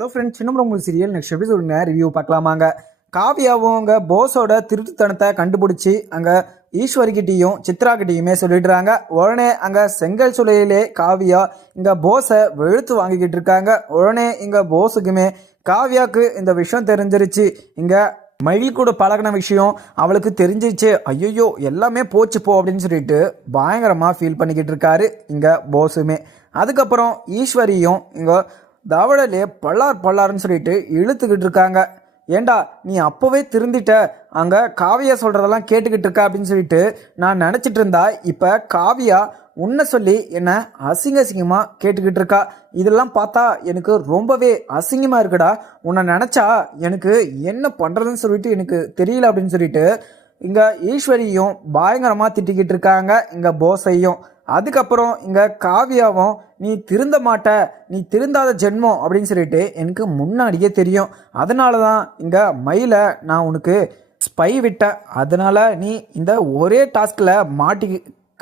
Hello friends, சின்ன serial next எபிசோடுங்க review பார்க்கலாமாங்க. காவியாவும் அங்கே போஸோட திருட்டுத்தனத்தை கண்டுபிடிச்சி அங்கே ஈஸ்வரிக்கிட்டையும் சித்ராக்கிட்டையுமே சொல்லிடுறாங்க. உடனே அங்கே செங்கல் சுளையிலே காவியா இங்கே போஸை வெளுத்து வாங்கிக்கிட்டு இருக்காங்க. உடனே இங்கே போஸுக்குமே காவியாவுக்கு இந்த விஷயம் தெரிஞ்சிருச்சு. இங்கே மயில் கூட பழகின விஷயம் அவளுக்கு தெரிஞ்சிச்சு. ஐயோ எல்லாமே போச்சு போ அப்படின்னு சொல்லிட்டு பயங்கரமாக ஃபீல் பண்ணிக்கிட்டு இருக்காரு இங்கே போஸுமே. அதுக்கப்புறம் ஈஸ்வரியும் இங்கே தவடலே பல்லார்னு சொல்லிட்டு இழுத்துக்கிட்டு இருக்காங்க. ஏண்டா நீ அப்போவே திருந்திட்ட, அங்கே காவியா சொல்கிறதெல்லாம் கேட்டுக்கிட்டு இருக்கா அப்படின்னு சொல்லிட்டு நான் நினச்சிட்டு இருந்தா இப்போ காவியா உன்னை சொல்லி என்ன அசிங்கமாக கேட்டுக்கிட்டு இருக்கா. இதெல்லாம் பார்த்தா எனக்கு ரொம்பவே அசிங்கமாக இருக்குடா. உன்னை நினச்சா எனக்கு என்ன பண்ணுறதுன்னு சொல்லிட்டு எனக்கு தெரியல அப்படின்னு சொல்லிட்டு இங்கே ஈஸ்வரியும் பயங்கரமாக திட்டிக்கிட்டு இருக்காங்க இங்கே போஸையும். அதுக்கப்புறம் இங்கே காவியாவும் நீ திருந்த மாட்ட, நீ திருந்தாத ஜென்மம் அப்படின்னு சொல்லிட்டு எனக்கு முன்னாடியே தெரியும். அதனால தான் இங்கே மயிலை நான் உனக்கு ஸ்பை விட்டேன். அதனால் நீ இந்த ஒரே டாஸ்கில்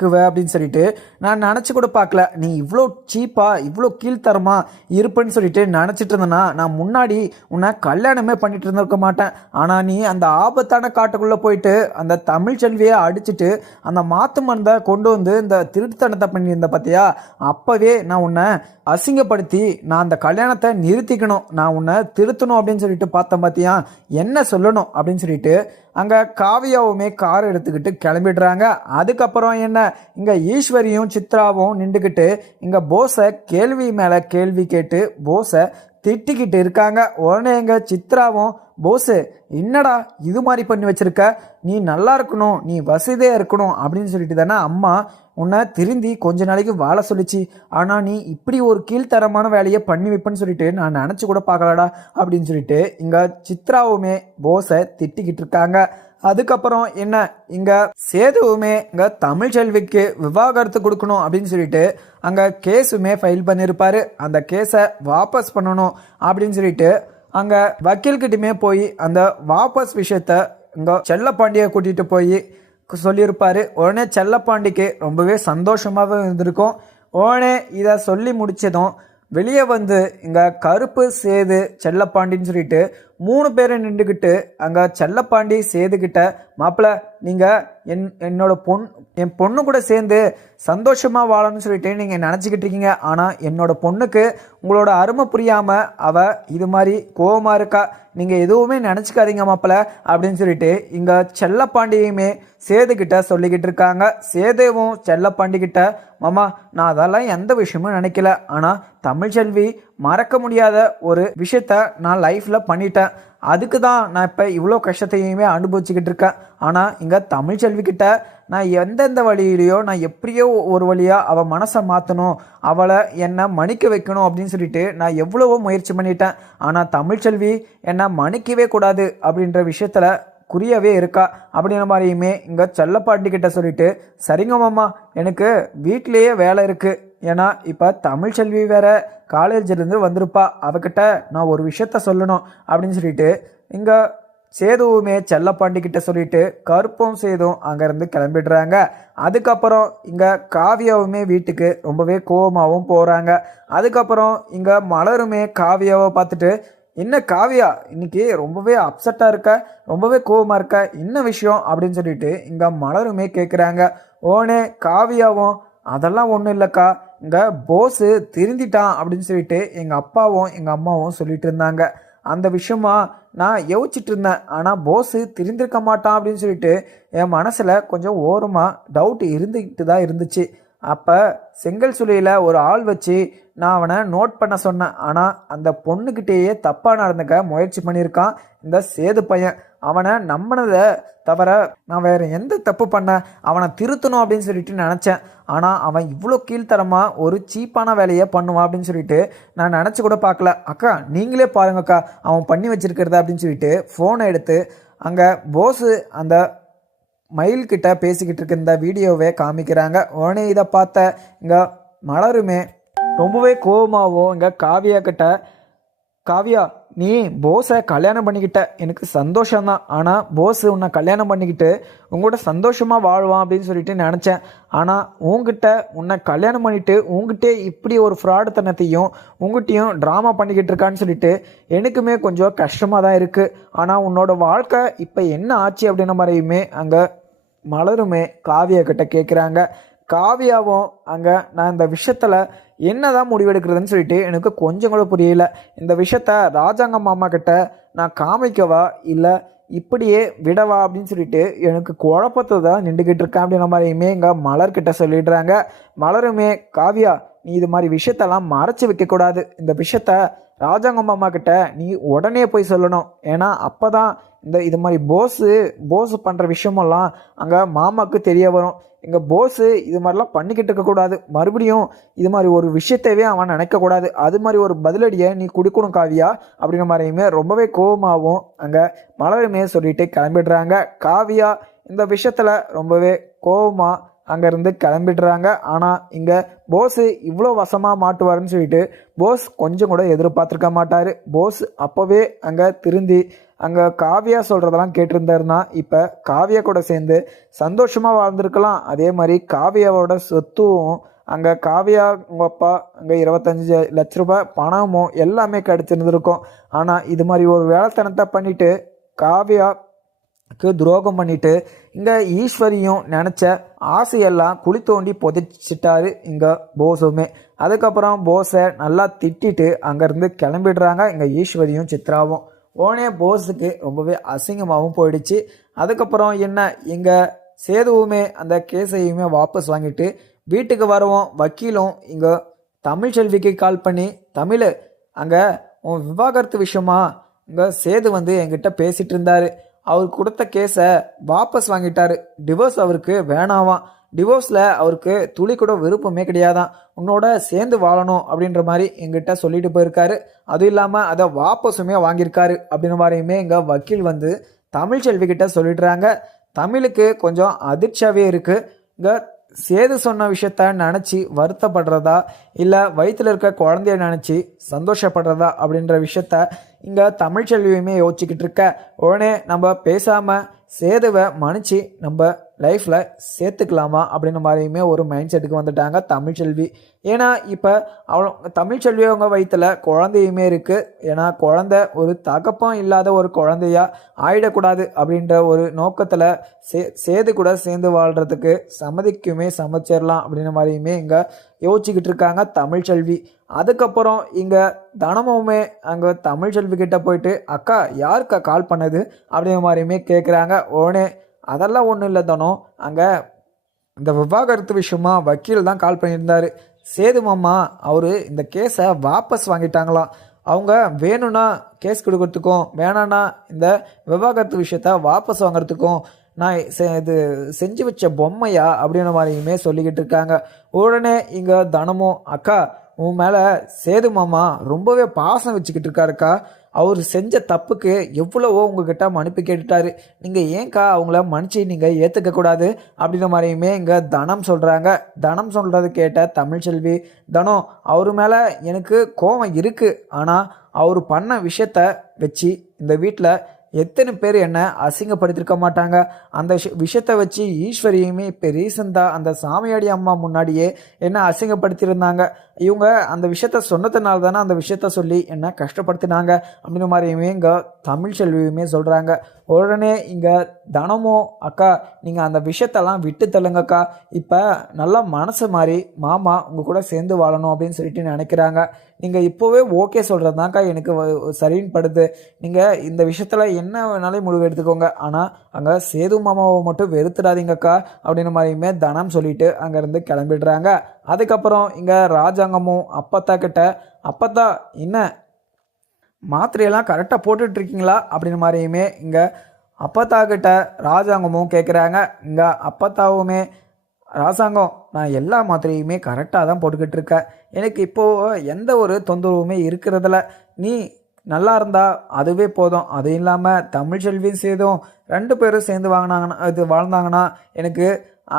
அப்படின்னு சொல்லிட்டு நான் நினச்சி கூட பார்க்கல. நீ இவ்வளோ சீப்பாக இவ்வளோ கீழ்த்தரமாக இருப்பேன்னு சொல்லிட்டு நினச்சிட்டு இருந்தேன்னா நான் முன்னாடி உன்னை கல்யாணமே பண்ணிட்டு இருந்திருக்க மாட்டேன். ஆனால் நீ அந்த ஆபத்தான காட்டுக்குள்ளே போயிட்டு அந்த தமிழ் செல்வியை அடிச்சுட்டு அந்த மாத்து மருந்தை கொண்டு வந்து இந்த திருட்டுத்தனத்தை பண்ணியிருந்த பார்த்தியா, அப்போவே நான் உன்னை அசிங்கப்படுத்தி நான் அந்த கல்யாணத்தை நிறுத்திக்கணும், நான் உன்னை திருத்தணும் அப்படின்னு சொல்லிட்டு பார்த்தேன். பார்த்தியா என்ன சொல்லணும் அப்படின்னு சொல்லிட்டு அங்கே காவியாவுமே கார் எடுத்துக்கிட்டு கிளம்பிடுறாங்க. அதுக்கப்புறம் என்ன இங்கே ஈஸ்வரியும் சித்ராவும் நின்றுக்கிட்டு இங்கே போஸை கேள்வி மேலே கேள்வி கேட்டு போஸை திட்டிக்கிட்டு இருக்காங்க. உடனே எங்கள் சித்ராவும் போஸு என்னடா இது மாதிரி பண்ணி வச்சிருக்க, நீ நல்லா இருக்கணும், நீ வசதியாக இருக்கணும் அப்படின்னு சொல்லிட்டு தானே அம்மா உன்னை திருந்தி கொஞ்ச நாளைக்கு வாழ சொல்லிச்சு. ஆனால் நீ இப்படி ஒரு கீழ்த்தரமான வேலையை பண்ணி வைப்பேன்னு சொல்லிட்டு நான் நினச்சி கூட பார்க்கலடா அப்படின்னு சொல்லிட்டு இங்கே சித்ராவுமே போஸை திட்டிக்கிட்டு இருக்காங்க. அதுக்கப்புறம் என்ன இங்கே சேதுவுமே இங்கே தமிழ் செல்விக்கு விவாகரத்து கொடுக்கணும் அப்படின்னு சொல்லிட்டு அங்கே கேஸுமே ஃபைல் பண்ணியிருப்பாரு. அந்த கேஸை வாபஸ் பண்ணணும் அப்படின்னு சொல்லிட்டு அங்கே வக்கீல்கிட்டயுமே போய் அந்த வாபஸ் விஷயத்த இங்கே செல்லப்பாண்டியை கூட்டிகிட்டு போய் சொல்லியிருப்பாரு. உடனே செல்லப்பாண்டிக்கு ரொம்பவே சந்தோஷமாகவும் இருந்திருக்கும். உடனே இதை சொல்லி முடிச்சதும் வெளியே வந்து இங்கே கருப்பு சேது செல்லப்பாண்டின்னு சொல்லிட்டு 3 பேரை நின்றுக்கிட்டு அங்கே செல்லப்பாண்டி சேதுக்கிட்ட மாப்பிள்ள நீங்கள் என் பொண்ணு கூட சேர்ந்து சந்தோஷமாக வாழணும்னு சொல்லிட்டு நீங்கள் நினச்சிக்கிட்டு இருக்கீங்க. ஆனால் என்னோட பொண்ணுக்கு உங்களோட அருமை புரியாமல் அவள் இது மாதிரி கோவமாக இருக்கா, நீங்கள் எதுவுமே நினச்சிக்காதீங்க மாப்பிள்ள அப்படின்னு சொல்லிட்டு இங்கே செல்லப்பாண்டியுமே சேதுக்கிட்ட சொல்லிக்கிட்டு இருக்காங்க. சேதுவும் செல்லப்பாண்டிக்கிட்ட மாமா நான் அதெல்லாம் எந்த விஷயமும் நினைக்கல, ஆனால் தமிழ்ச்செல்வி மறக்க முடியாத ஒரு விஷயத்த நான் லைஃப்பில் பண்ணிட்டேன், அதுக்கு தான் நான் இப்போ இவ்வளோ கஷ்டத்தையுமே அனுபவிச்சுக்கிட்டு இருக்கேன். ஆனால் இங்கே தமிழ்ச்செல்விக்கிட்ட நான் எந்தெந்த வழியிலையோ நான் எப்படியோ ஒரு வழியாக அவள் மனசை மாற்றணும், அவளை என்னை மன்னிக்க வைக்கணும் அப்படின்னு சொல்லிட்டு நான் எவ்வளவோ முயற்சி பண்ணிட்டேன். ஆனால் தமிழ்ச்செல்வி என்னை மன்னிக்கவே கூடாது அப்படின்ற விஷயத்தில் குறியவே இருக்கா அப்படின்ற மாதிரியுமே இங்கே செல்லப்பாண்டிக்கிட்ட சொல்லிட்டு சரிங்க மாமா எனக்கு வீட்டிலேயே வேலை இருக்குது, ஏன்னா இப்போ தமிழ்ச்செல்வி வேற காலேஜிலேருந்து வந்திருப்பா, அவகிட்ட நான் ஒரு விஷயத்த சொல்லணும் அப்படின்னு சொல்லிட்டு இங்கே சேதுவுமே செல்லப்பாண்டிக்கிட்ட சொல்லிட்டு கருப்பும் சேதும் அங்கேருந்து கிளம்பிடுறாங்க. அதுக்கப்புறம் இங்கே காவியாவுமே வீட்டுக்கு ரொம்பவே கோவமாகவும் போகிறாங்க. அதுக்கப்புறம் இங்கே மலருமே காவியாவை பார்த்துட்டு என்ன காவியா இன்னைக்கு ரொம்பவே அப்செட்டாக இருக்க, ரொம்பவே கோவமாக இருக்க, என்ன விஷயம் அப்படின்னு சொல்லிட்டு இங்கே மலருமே கேட்குறாங்க. ஓனே காவியாவும் அதெல்லாம் ஒன்றும் இல்லைக்கா, இங்கே போஸு திருந்திட்டான் அப்படின்னு சொல்லிட்டு எங்கள் அப்பாவும் எங்கள் அம்மாவும் சொல்லிட்டு இருந்தாங்க. அந்த விஷயமா நான் யோசிச்சுட்டு இருந்தேன், ஆனால் போஸு திருந்திருக்க மாட்டான் அப்படின்னு சொல்லிட்டு என் மனசில் கொஞ்சம் ஓரமாக டவுட் இருந்துக்கிட்டு தான் இருந்துச்சு. அப்போ செங்கல் சுழியில் ஒரு ஆள் வச்சு நான் அவனை நோட் பண்ண சொன்னேன், ஆனால் அந்த பொண்ணுக்கிட்டேயே தப்பாக நடந்துக்க முயற்சி பண்ணியிருக்கான் இந்த சேது பையன். அவனை நம்பினதை தவிர நான் வேறு எந்த தப்பு பண்ணேன், அவனை திருத்தணும் அப்படின்னு சொல்லிட்டு நினச்சேன். ஆனால் அவன் இவ்வளோ கீழ்த்தரமாக ஒரு சீப்பான வேலையை பண்ணுவான் அப்படின்னு சொல்லிட்டு நான் நினச்சி கூட பார்க்கல. அக்கா நீங்களே பாருங்கக்கா அவன் பண்ணி வச்சிருக்கிறத அப்படின்னு சொல்லிட்டு ஃபோனை எடுத்து அங்கே போஸு அந்த மயில்கிட்ட பேசிக்கிட்டு இருக்க இந்த வீடியோவே காமிக்கிறாங்க. உடனே இதை பார்த்த இங்கே மலருமே ரொம்பவே கோபமாகவும் இங்கே காவியா கிட்ட காவியா, நீ போஸை கல்யாணம் பண்ணிக்கிட்ட எனக்கு சந்தோஷம்தான். ஆனால் போஸ் உன்னை கல்யாணம் பண்ணிக்கிட்டு உங்கள்கிட்ட சந்தோஷமாக வாழ்வான் அப்படின்னு சொல்லிட்டு நினச்சேன். ஆனால் உங்ககிட்ட உன்னை கல்யாணம் பண்ணிட்டு உங்ககிட்ட இப்படி ஒரு ஃப்ராடுத்தனத்தையும் உங்ககிட்டையும் ட்ராமா பண்ணிக்கிட்டு இருக்கான்னு சொல்லிட்டு எனக்குமே கொஞ்சம் கஷ்டமாக தான் இருக்குது. ஆனால் உன்னோட வாழ்க்கை இப்போ என்ன ஆச்சு அப்படின்ன மாதிரியுமே அங்கே மலருமே காவியா கிட்ட கேட்குறாங்க. காவியாவும் அங்கே நான் இந்த விஷயத்தில் என்னதான் முடிவெடுக்கிறதுன்னு சொல்லிட்டு எனக்கு கொஞ்சம் கூட புரியல. இந்த விஷயத்த ராஜாங்க மாமா கிட்ட நான் காமிக்கவா இல்லை இப்படியே விடவா அப்படின்னு சொல்லிட்டு எனக்கு குழப்பத்தை தான் நின்றுக்கிட்டு இருக்கேன் அப்படின்ற மாதிரியுமே எங்கள் மலர்கிட்ட சொல்லிடுறாங்க. மலருமே, காவியா நீ இது மாதிரி விஷயத்தெல்லாம் மறைச்சி வைக்கக்கூடாது. இந்த விஷயத்த ராஜாங்க மாமா கிட்ட நீ உடனே போய் சொல்லணும். ஏன்னா அப்போ தான் இது மாதிரி போஸு பண்ணுற விஷயமெல்லாம் அங்கே மாமாவுக்கு தெரிய வரும். எங்கள் போஸு இது மாதிரிலாம் பண்ணிக்கிட்டு இருக்கக்கூடாது. மறுபடியும் இது மாதிரி ஒரு விஷயத்தவே அவன் நினைக்கக்கூடாது. அது மாதிரி ஒரு பதிலடியை நீ கொடுக்கணும் காவியா அப்படின்ற மாதிரியுமே ரொம்பவே கோபமாகவும் அங்கே மலருமே சொல்லிட்டு கிளம்பிடுறாங்க. காவியா இந்த விஷயத்தில் ரொம்பவே கோபமாக அங்கேருந்து கிளம்பிடுறாங்க. ஆனால் இங்கே போஸு இவ்வளோ வசமாக மாட்டுவாருன்னு சொல்லிட்டு போஸ் கொஞ்சம் கூட எதிர்பார்த்துருக்க மாட்டார். போஸ் அப்போவே அங்கே திருந்தி அங்கே காவியா சொல்கிறதெல்லாம் கேட்டிருந்தாருன்னா இப்போ காவியா கூட சேர்ந்து சந்தோஷமாக வாழ்ந்துருக்கலாம். அதே மாதிரி காவியாவோட சொத்தும் அங்கே காவியா உங்கள் அப்பா அங்கே 25 லட்ச ரூபாய் பணமும் எல்லாமே கிடச்சிருந்துருக்கும். ஆனால் இது மாதிரி ஒரு வேலைத்தனத்தை பண்ணிவிட்டு காவியாவுக்கு துரோகம் பண்ணிவிட்டு இங்கே ஈஸ்வரியும் நினச்ச ஆசையெல்லாம் குழி தோண்டி புதைச்சிட்டாரு இங்கே போஸுமே. அதுக்கப்புறம் போஸை நல்லா திட்டிட்டு அங்கேருந்து கிளம்பிடுறாங்க இங்கே ஈஸ்வரியும் சித்ராவும். உடனே போஸுக்கு ரொம்பவே அசிங்கமாகவும் போயிடுச்சு. அதுக்கப்புறம் என்ன, எங்கள் சேதுவுமே அந்த கேஸையுமே வாபஸ் வாங்கிட்டு வீட்டுக்கு வரவும் வக்கீலும் இங்கே தமிழ்ச்செல்விக்கு கால் பண்ணி, தமிழ் அங்கே உன் விவாகரத்து விஷயமா இங்கே சேது என்கிட்ட பேசிகிட்டு இருந்தார். அவர் கொடுத்த கேஸை வாபஸ் வாங்கிட்டாரு. டிவோர்ஸ் அவருக்கு வேணாவாம். டிவோர்ஸில் அவருக்கு துளி கூட விருப்பமே கிடையாதான். உன்னோட சேர்ந்து வாழணும் அப்படின்ற மாதிரி எங்கிட்ட சொல்லிட்டு போயிருக்காரு. அதுவும் இல்லாமல் அதை வாபஸுமே வாங்கியிருக்காரு அப்படின்ற மாதிரியுமே எங்கள் வக்கீல் தமிழ்ச்செல்விக்கிட்ட சொல்லிடுறாங்க. தமிழுக்கு கொஞ்சம் அதிர்ச்சியாகவே இருக்குது. இங்கே சேது சொன்ன விஷயத்த நினச்சி வருத்தப்படுறதா இல்லை வயிற்றில் இருக்க குழந்தைய நினச்சி சந்தோஷப்படுறதா அப்படின்ற விஷயத்த இங்கே தமிழ்ச்செல்வியுமே யோசிச்சுக்கிட்டு இருக்க. உடனே நம்ம பேசாமல் சேதுவை மன்னிச்சு நம்ம லைஃப்பில் சேர்த்துக்கலாமா அப்படின்ற மாதிரியுமே ஒரு மைண்ட் செட்டுக்கு வந்துட்டாங்க தமிழ்ச்செல்வி. ஏன்னா இப்போ தமிழ்ச்செல்வி அவங்க வயிற்றில் குழந்தையுமே இருக்குது. ஏன்னா குழந்தை ஒரு தகப்பம் இல்லாத ஒரு குழந்தையா ஆயிடக்கூடாது அப்படின்ற ஒரு நோக்கத்தில் சேது கூட சேர்ந்து வாழ்கிறதுக்கு சம்மதிச்சிடலாம் அப்படின்ற மாதிரியுமே இங்கே யோசிச்சுக்கிட்டு இருக்காங்க தமிழ்ச்செல்வி. அதுக்கப்புறம் இங்கே தனமுமே அங்கே தமிழ்ச்செல்வி கிட்ட போயிட்டு, அக்கா யாருக்கா கால் பண்ணது அப்படிங்கிற மாதிரியுமே கேட்குறாங்க. உடனே அதெல்லாம் ஒன்றும் இல்லை தனம், அங்கே இந்த விவாகரத்து விஷயமா வக்கீல் தான் கால் பண்ணியிருந்தார். சேது மாமா அவர் இந்த கேஸை வாபஸ் வாங்கிட்டாங்களாம். அவங்க வேணும்னா கேஸ் கொடுக்கறதுக்கும் வேணான்னா இந்த விவாகரத்து விஷயத்த வாபஸ் வாங்கிறதுக்கும் நான் இது செஞ்சு வச்ச பொம்மையா அப்படின்ற மாதிரியுமே சொல்லிக்கிட்டு இருக்காங்க. உடனே இங்கே தனமும், அக்கா உன் மேலே சேது மாமா ரொம்பவே பாசம் வச்சுக்கிட்டு இருக்காருக்கா. அவர் செஞ்ச தப்புக்கு எவ்வளவோ உங்ககிட்ட மன்னிப்பு கேட்டுட்டாரு. நீங்கள் ஏன்க்கா அவங்கள மன்னிச்சு நீங்கள் ஏற்றுக்கக்கூடாது அப்படின்ற மாதிரியுமே இங்கே தனம் சொல்கிறாங்க. தனம் சொல்கிறது கேட்ட தமிழ்ச்செல்வி, தனம் அவர் மேலே எனக்கு கோபம் இருக்குது. ஆனால் அவர் பண்ண விஷயத்த வச்சு இந்த வீட்டில் எத்தனை பேர் என்ன அசிங்கப்படுத்திருக்க மாட்டாங்க. அந்த விஷயத்தை வச்சு ஈஸ்வரியுமே இப்போ ரீசெண்டாக அந்த சாமியாடி அம்மா முன்னாடியே என்ன அசிங்கப்படுத்தியிருந்தாங்க. இவங்க அந்த விஷயத்த சொன்னதுனால தானே அந்த விஷயத்த சொல்லி என்ன கஷ்டப்படுத்தினாங்க அப்படின்ற மாதிரியுமே இங்கே தமிழ்ச்செல்வியுமே சொல்கிறாங்க. உடனே இங்கே தனமும், அக்கா நீங்கள் அந்த விஷயத்தெல்லாம் விட்டு தள்ளுங்கக்கா. இப்போ நல்லா மனசு மாதிரி மாமா உங்கள் கூட சேர்ந்து வாழணும் அப்படின்னு சொல்லிட்டு நினைக்கிறாங்க. நீங்கள் இப்போவே ஓகே சொல்கிறது தான்க்கா எனக்கு சரின்னு படுது. நீங்கள் இந்த விஷயத்தில் என்ன வேணாலும் முடிவு எடுத்துக்கோங்க. ஆனால் அங்கே சேது மாமாவை மட்டும் வெறுத்துடாதீங்கக்கா அப்படின்ற மாதிரியுமே தனம் சொல்லிட்டு அங்கேருந்து கிளம்பிடுறாங்க. அதுக்கப்புறம் இங்கே ராஜாங்கமும் அப்பத்தா கிட்ட, அப்பத்தா என்ன மாத்திரையெல்லாம் கரெக்டாக போட்டுட்ருக்கீங்களா அப்படின்ற மாதிரியுமே இங்கே அப்பத்தா கிட்ட ராஜாங்கமும் கேட்குறாங்க. இங்கே அப்பத்தாவுமே, ராஜாங்கம் நான் எல்லா மாத்திரையுமே கரெக்டாக தான் போட்டுக்கிட்டு இருக்கேன். எனக்கு இப்போது எந்த ஒரு தொந்தரவுமே இருக்கிறதில்ல. நீ நல்லா இருந்தா அதுவே போதும். அதுவும் இல்லாமல் தமிழ்ச்செல்வியும் சேதும் 2 பேரும் சேர்ந்து வாழ்ந்தாங்கன்னா எனக்கு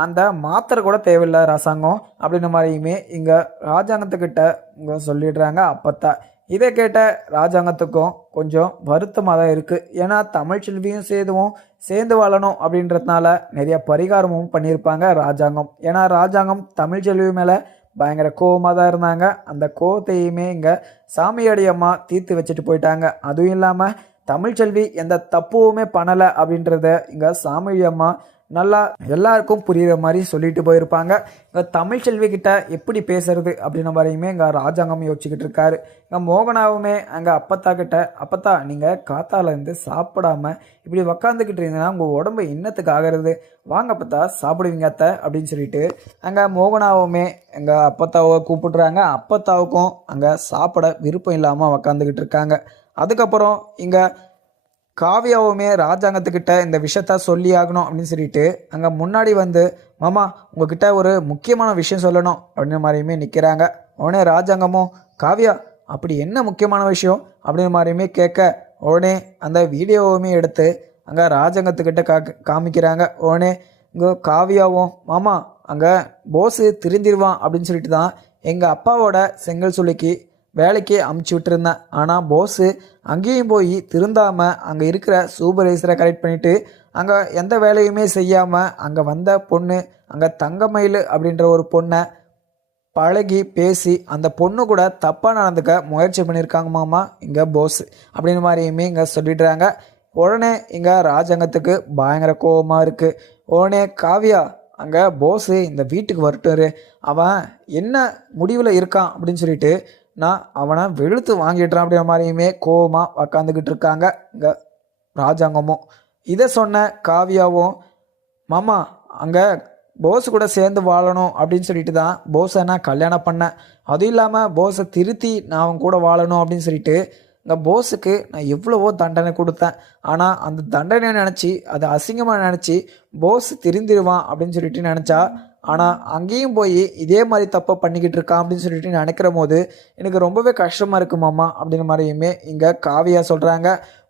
அந்த மாத்திரை கூட தேவையில்லை ராசாங்கம் அப்படின்ற மாதிரியுமே இங்கே ராஜாங்கத்துக்கிட்ட இங்கே சொல்லிடுறாங்க அப்பத்தா. இதை கேட்ட ராஜாங்கத்துக்கும் கொஞ்சம் வருத்தமாக தான் இருக்குது. ஏன்னா தமிழ்ச்செல்வியும் சேதுவும் சேர்ந்து வாழணும் அப்படின்றதுனால நிறைய பரிகாரமும் பண்ணியிருப்பாங்க ராஜாங்கம். ஏன்னா ராஜாங்கம் தமிழ்ச்செல்வி மேலே பயங்கர கோவமாக தான் இருந்தாங்க. அந்த கோவத்தையுமே இங்கே சாமியாடியம்மா தீர்த்து வச்சுட்டு போயிட்டாங்க. அதுவும் இல்லாமல் தமிழ்ச்செல்வி எந்த தப்புமே பண்ணலை அப்படின்றத இங்கே சாமியம்மா நல்லா எல்லாருக்கும் புரிகிற மாதிரி சொல்லிட்டு போயிருப்பாங்க. இங்கே தமிழ்ச்செல்வி கிட்ட எப்படி பேசுறது அப்படின்ற மாதிரியுமே இங்கே ராஜாங்கம் யோசிச்சுக்கிட்டு இருக்காரு. இங்கே மோகனாவுமே அங்கே அப்பத்தா கிட்ட, அப்பத்தா நீங்கள் காத்தாலேருந்து சாப்பிடாம இப்படி உக்காந்துக்கிட்டு இருந்தீங்கன்னா உங்கள் உடம்பு இன்னத்துக்கு ஆகிறது, வாங்க அப்பத்தா சாப்பிடுவீங்க அத்தை அப்படின்னு சொல்லிட்டு அங்கே மோகனாவுமே எங்கள் அப்பத்தாவை கூப்பிடுறாங்க. அப்பத்தாவுக்கும் அங்கே சாப்பிட விருப்பம் இல்லாமல் உக்காந்துக்கிட்டு இருக்காங்க. அதுக்கப்புறம் இங்கே காவியாவுமே ராஜாங்கத்துக்கிட்ட இந்த விஷயத்த சொல்லி ஆகணும் அப்படின்னு சொல்லிட்டு அங்கே முன்னாடி வந்து, மாமா உங்ககிட்ட ஒரு முக்கியமான விஷயம் சொல்லணும் அப்படின்ற மாதிரியுமே நிற்கிறாங்க. உடனே ராஜாங்கமும், காவியா அப்படி என்ன முக்கியமான விஷயம் அப்படின்ற மாதிரியுமே கேட்க, உடனே அந்த வீடியோவுமே எடுத்து அங்கே ராஜாங்கத்துக்கிட்ட காமிக்கிறாங்க. உடனே இங்கே காவியாவும், மாமா அங்கே போஸு திருந்திடுவான் அப்படின்னு சொல்லிட்டு தான் எங்கள் அப்பாவோட செங்கல் சூளைக்கு வேலைக்கு அமுச்சு விட்டுருந்தேன். ஆனால் போஸு அங்கேயும் போய் திருந்தாமல் அங்கே இருக்கிற சூப்பர்வைசரை கரெக்ட் பண்ணிவிட்டு அங்கே எந்த வேலையுமே செய்யாமல் அங்கே வந்த பொண்ணு, அங்கே தங்கமயில் அப்படின்ற ஒரு பொண்ணை பழகி பேசி அந்த பொண்ணு கூட தப்பாக நடந்துக்க முயற்சி பண்ணியிருக்காங்க மாமா இங்கே போஸ் அப்படின்ற மாதிரியுமே இங்கே சொல்லிடுறாங்க. உடனே இங்கே ராஜாங்கத்துக்கு பயங்கர கோபமாக இருக்குது. உடனே காவியா அங்கே போஸு இந்த வீட்டுக்கு வரட்டுரு, அவன் என்ன முடிவில் இருக்கான் அப்படின்னு சொல்லிட்டு நான் அவனை வெளுத்து வாங்கிடுறான் அப்படின்ற மாதிரியுமே கோவமாக உக்காந்துக்கிட்டு இருக்காங்க இங்கே ராஜாங்கமும். இதை சொன்ன காவியாவும், மாமா அங்கே போஸ் கூட சேர்ந்து வாழணும் அப்படின்னு சொல்லிட்டு தான் போஸை நான் கல்யாணம் பண்ணேன், அதுவும் இல்லாமல் போஸை திருத்தி நான் அவன் கூட வாழணும் அப்படின்னு சொல்லிட்டு இந்த போஸுக்கு நான் எவ்வளவோ தண்டனை கொடுத்தேன். ஆனால் அந்த தண்டனை நினச்சி அதை அசிங்கமாக நினச்சி போஸ் திருந்திடுவான் அப்படின்னு சொல்லிட்டு நினச்சா, ஆனால் அங்கேயும் போய் இதே மாதிரி தப்பை பண்ணிக்கிட்டு இருக்கான் அப்படின்னு சொல்லிட்டு நினைக்கிற போது எனக்கு ரொம்பவே கஷ்டமாக இருக்குது மாமா அப்படின்ற மாதிரியுமே இங்கே காவியா சொல்கிறாங்க.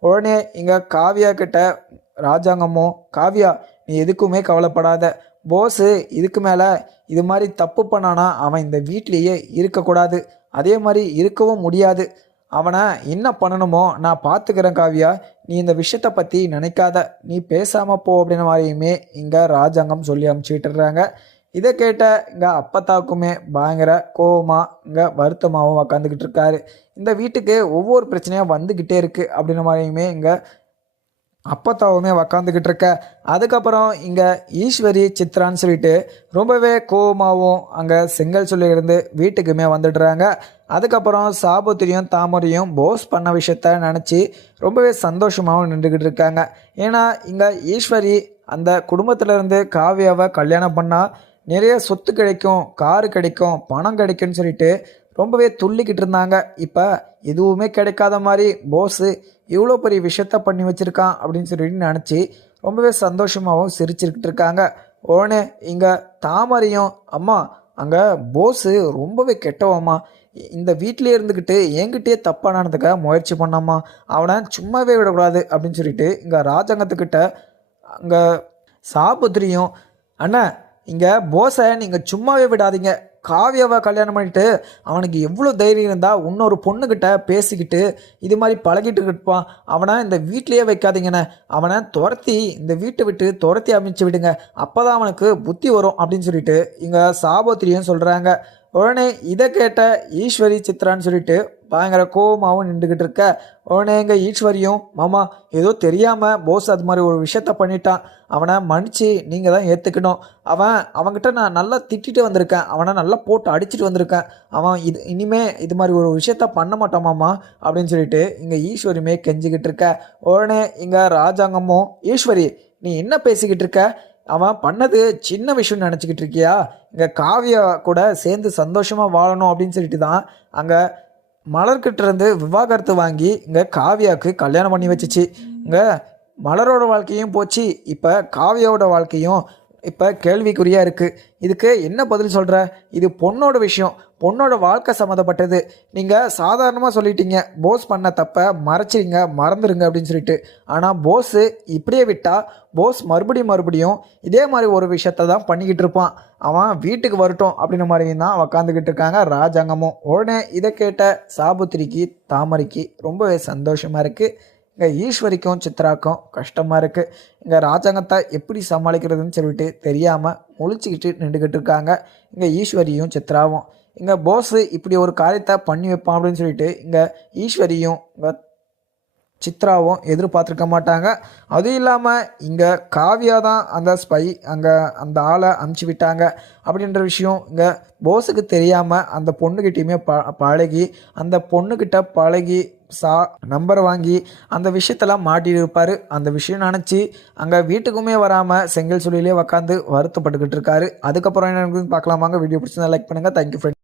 உடனே இங்கே காவியா கிட்ட ராஜாங்கமும், காவியா நீ எதுக்குமே கவலைப்படாத, போஸு இதுக்கு மேலே இது மாதிரி தப்பு பண்ணானா அவன் இந்த வீட்லேயே இருக்கக்கூடாது, அதே மாதிரி இருக்கவும் முடியாது, அவனை என்ன பண்ணணுமோ நான் பார்த்துக்கிறேன் காவியா, நீ இந்த விஷயத்தை பற்றி நினைக்காத, நீ பேசாமல் போ அப்படின்ற மாதிரியுமே இங்கே ராஜாங்கம் சொல்லி அனுப்பிச்சிட்டுறாங்க. இதை கேட்ட இங்கே அப்பத்தாக்குமே பயங்கர கோபமாக இங்கே வருத்தமாகவும் உக்காந்துக்கிட்டு இருக்காரு. இந்த வீட்டுக்கு ஒவ்வொரு பிரச்சனையாக வந்துக்கிட்டே இருக்குது அப்படின்ற மாதிரியுமே இங்கே அப்பத்தாவுமே உக்காந்துக்கிட்டு இருக்க. அதுக்கப்புறம் இங்கே ஈஸ்வரி சித்ரான்னு சொல்லிட்டு ரொம்பவே கோபமாகவும் அங்கே செங்கல் சொல்லியிருந்து வீட்டுக்குமே வந்துடுறாங்க. அதுக்கப்புறம் சாபுத்திரியும் தாமரையும் போஸ் பண்ண விஷயத்த நினச்சி ரொம்பவே சந்தோஷமாகவும் நின்றுக்கிட்டு இருக்காங்க. ஏன்னா இங்கே ஈஸ்வரி அந்த குடும்பத்திலேருந்து காவியாவை கல்யாணம் பண்ணால் நிறைய சொத்து கிடைக்கும், காரு கிடைக்கும், பணம் கிடைக்கும்னு சொல்லிட்டு ரொம்பவே துள்ளிக்கிட்டு இருந்தாங்க. இப்போ எதுவுமே கிடைக்காத மாதிரி போஸு இவ்வளோ பெரிய விஷயத்த பண்ணி வச்சுருக்கான் அப்படின்னு சொல்லிட்டு நினச்சி ரொம்பவே சந்தோஷமாகவும் சிரிச்சுக்கிட்டு இருக்காங்க. உடனே இங்கே தாமரையும், அம்மா அங்கே போஸு ரொம்பவே கெட்டவம்மா, இந்த வீட்டிலே இருந்துக்கிட்டு என்கிட்டயே தப்பாக நடந்துக்க முயற்சி பண்ணாமா, அவனை சும்மாவே விடக்கூடாது அப்படின்னு சொல்லிட்டு இங்கே ராஜாங்கத்துக்கிட்ட அங்கே சாபுத்திரியும், அண்ணா இங்கே போஸை நீங்கள் சும்மாவே விடாதீங்க, காவியாவை கல்யாணம் பண்ணிட்டு அவனுக்கு எவ்வளோ தைரியம் இருந்தால் இன்னொரு பொண்ணுக்கிட்ட பேசிக்கிட்டு இது மாதிரி பழகிட்டு இருப்பான், அவனை இந்த வீட்லேயே வைக்காதீங்கண்ணே, அவனை துரத்தி இந்த வீட்டை விட்டு துரத்தி அமைச்சு விடுங்க, அப்போ தான் அவனுக்கு புத்தி வரும் அப்படின்னு சொல்லிட்டு இங்கே சாபோத்திரியும் சொல்கிறாங்க. உடனே இதை கேட்ட ஈஸ்வரி சித்ரான்னு சொல்லிட்டு பயங்கர கோபமாகவும் நின்றுக்கிட்டு இருக்க. உடனே எங்கள் ஈஸ்வரியும், மாமா ஏதோ தெரியாமல் போஸ் அது மாதிரி ஒரு விஷயத்த பண்ணிட்டான், அவனை மன்னிச்சு நீங்கள் தான் ஏற்றுக்கணும், அவன்கிட்ட நான் நல்லா திட்டிட்டு வந்திருக்கேன், அவனை நல்லா போட்டு அடிச்சுட்டு வந்திருக்கேன், அவன் இனிமே இது மாதிரி ஒரு விஷயத்த பண்ண மாட்டாமாம்மா அப்படின்னு சொல்லிட்டு இங்கே ஈஸ்வரியுமே கெஞ்சிக்கிட்டு இருக்க. உடனே இங்கே ராஜாங்கமும், ஈஸ்வரி நீ என்ன பேசிக்கிட்டு இருக்க, அவன் பண்ணது சின்ன விஷயம்னு நினச்சிக்கிட்டு இருக்கியா, இங்கே காவியா கூட சேர்ந்து சந்தோஷமாக வாழணும் அப்படின்னு சொல்லிட்டு தான் அங்கே மலர்கிட்டேருந்து விவாகரத்து வாங்கி இங்கே காவியாவுக்கு கல்யாணம் பண்ணி வச்சிச்சு. இங்கே மலரோட வாழ்க்கையும் போச்சு, இப்போ காவியாவோட வாழ்க்கையும் இப்போ கேள்விக்குறியாக இருக்குது. இதுக்கு என்ன பதில் சொல்கிற, இது பொண்ணோட விஷயம், பொண்ணோட வாழ்க்கை சம்மந்தப்பட்டது. நீங்கள் சாதாரணமாக சொல்லிட்டீங்க போஸ் பண்ண தப்பை மறைச்சிருங்க மறந்துடுங்க அப்படின்னு சொல்லிட்டு. ஆனால் போஸு இப்படியே விட்டால் போஸ் மறுபடியும் இதே மாதிரி ஒரு விஷயத்த தான் பண்ணிக்கிட்டு இருப்பான். அவன் வீட்டுக்கு வரட்டும் அப்படின்ற மாதிரி தான் உக்காந்துக்கிட்டு இருக்காங்க ராஜாங்கமும். உடனே இதை கேட்ட சாபுத்திரிக்கு தாமரைக்கு ரொம்பவே சந்தோஷமாக இருக்குது. இங்கே ஈஸ்வரிக்கும் சித்ராக்கும் கஷ்டமாக இருக்குது. இங்கே ராஜாங்கத்தை எப்படி சமாளிக்கிறதுன்னு சொல்லிட்டு தெரியாமல் முழிச்சிக்கிட்டு நின்றுக்கிட்டு இருக்காங்க இங்கே ஈஸ்வரியும் சித்ராவும். இங்கே போஸு இப்படி ஒரு காரியத்தை பண்ணி வைப்பான் அப்படின்னு சொல்லிட்டு இங்கே ஈஸ்வரியும் இங்கே சித்ராவும் எதிர்பார்த்துருக்க மாட்டாங்க. அதுவும் இல்லாமல் இங்கே காவியா தான் அந்த ஸ்பை அங்கே அந்த ஆளை அமுச்சு விட்டாங்க அப்படின்ற விஷயம் இங்கே போஸுக்கு தெரியாமல் அந்த பொண்ணுக்கிட்டையுமே பழகி அந்த பொண்ணுக்கிட்ட பழகி நம்பர் வாங்கி அந்த விஷயத்தெல்லாம் மாட்டிட்டு இருப்பார். அந்த விஷயம் நினச்சி அங்கே வீட்டுக்குமே வராமல் செங்கல் சூழலே உக்காந்து வருத்தப்பட்டுக்கிட்டு இருக்காரு. அதுக்கப்புறம் என்ன பார்க்கலாமாங்க. வீடியோ பிடிச்சிருந்தா லைக் பண்ணுங்கள். Thank you friend.